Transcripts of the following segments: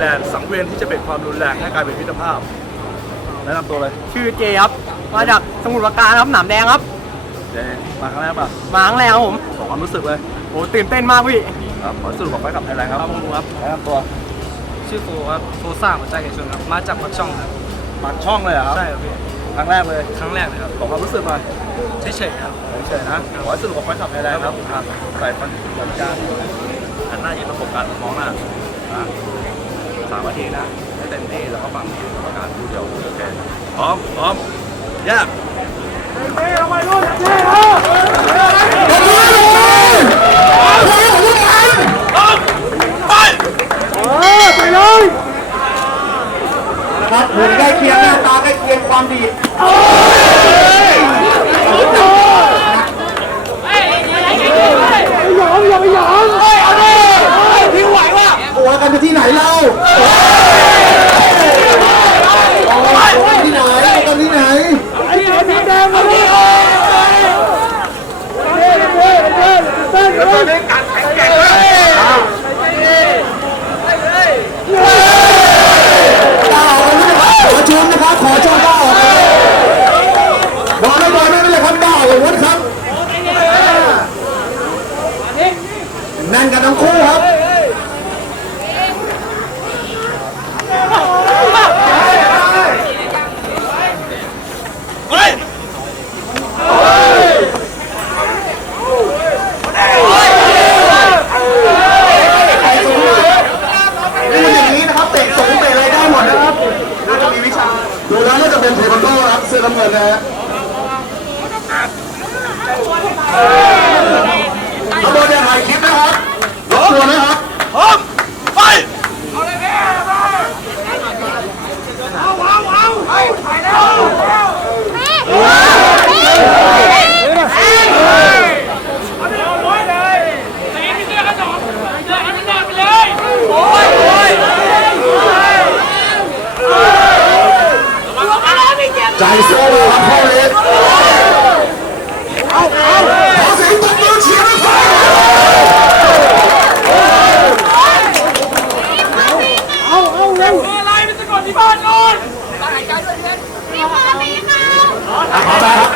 แลนด์สังเวียนที่จะเป็นความรุนแรงให้กลายเป็นมิตรภาพแนะนำตัวเลยชื่อเจครับมาจากสมุทรปราการครับหนามแดงครับเจมาครั้งแรกป่ะมาครั้งแรกครับผมบอกความรู้สึกเลยโหตื่นเต้นมากพี่ครับขอสรุปบอกไปกับไทยแลนด์ครับครับผมครับแนะนำตัวชื่อโฟครับโฟซ่าหัวใจไก่ชนครับมาจากปักช่องครับมาช่องเลยเหรอครับใช่ครับพี่ครั้งแรกเลยครั้งแรกเลยครับบอกความรู้สึกหน่อยเฉยๆครับเฉยๆนะขอให้สรุปบอกไปกับไทยแลนด์ครับอะใส่ฟันสัญญาณหันหน้ายืนประกบกันมองหน้า อะสามนาทีนะให้เต็มที่แล้วก็ฟังประกาศผู้เดียวโอเคพร้อมพร้อมแยกครับ Hãy subscribe cho ขบวนเนี่ยถ่ายคลิปนะครับรบกวนนะครับพร้อมไปใจสู้เลยครับพ่อเล็กเอาเอาขอเสียงตบมือเชียร์นะครับ ขอไปครับ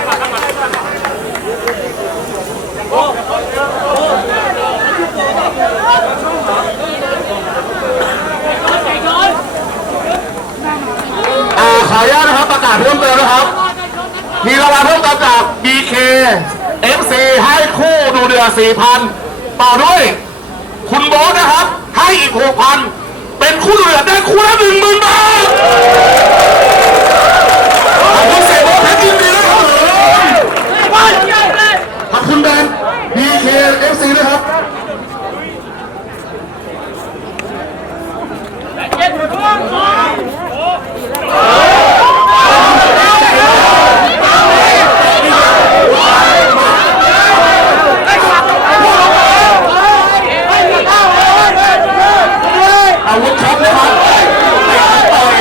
อ่าขออนุญาตนะครับประกาศเพิ่มเติมนะครับ มีรางวัลเพิ่มเติมจาก BK FC ให้คู่ดูเดือ4,000 ต่อด้วย คุณโบ๊ทนะครับ ให้อีก 6,000 เป็นคู่ดูเดือได้คู่ละ10,000 บาทขอบคุณเสกโบ๊ทเพชรยินดีด้วยครับผมขอบคุณแบรนด์ BK FC ด้วยครับ อาวุธครับนะครับเตะต่อย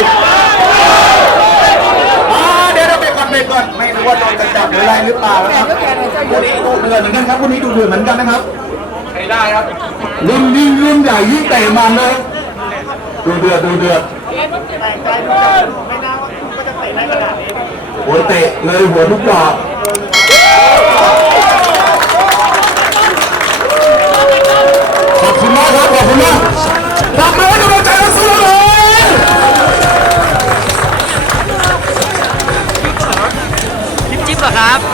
อ่าเดี๋ยวเราเบรกก่อนเบรกก่อนไม่รู้ว่าโดนจะจับ หรืออะไรหรือเปล่านะครับวันนี้ดูเดือดเหมือนกันครับวันนี้ดูเดือดเหมือนกันนะครับใช้ได้ครับรุ่นยิ่งรุ่นใหญ่ยิ่งเตะมันเลยดูเดือดดูเดือดหัวเตะเลยหัวทุกดอกขอบคุณมากครับขอบคุณมากปรบมือให้กำลังใจนักสู้เลยจิ๊บจิ๊บเหรอครับ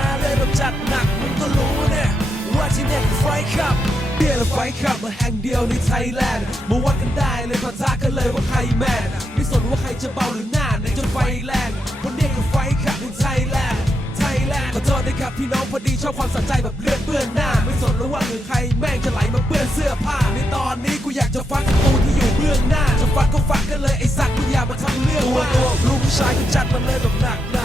ก็ซัดมาเลยแบบจัดหนักมึงก็รู้เนี่ยว่าที่เนี่ยคือไฟขับเบียร์และไฟขับมาแห่งเดียวในไทยแลนด์มาวัดกันได้เลยปะทะกันเลยว่าใครแมนไม่สนว่าใครจะเบาหรือหน้าในจนไฟแรงคนเนี้ยคือไฟขับในไทยแลนด์ไทยแลนด์ขอโทษนะครับพี่น้องพอดีชอบความสะใจแบบเลือดเปื้อนหน้า ไม่สนแล้วว่าหรือใครแม่งจะไหลมาเปื้อนเสื้อผ้าในตอนนี้กูอยากจะฟักตูที่อยู่เบื้องหน้าจะฟักก็ฟักกันเลยไอ้สัตว์มึงอย่ามาทำเรื่องตัวตัวลูกผู้ชายก็จัดมันเลยแบบหนัก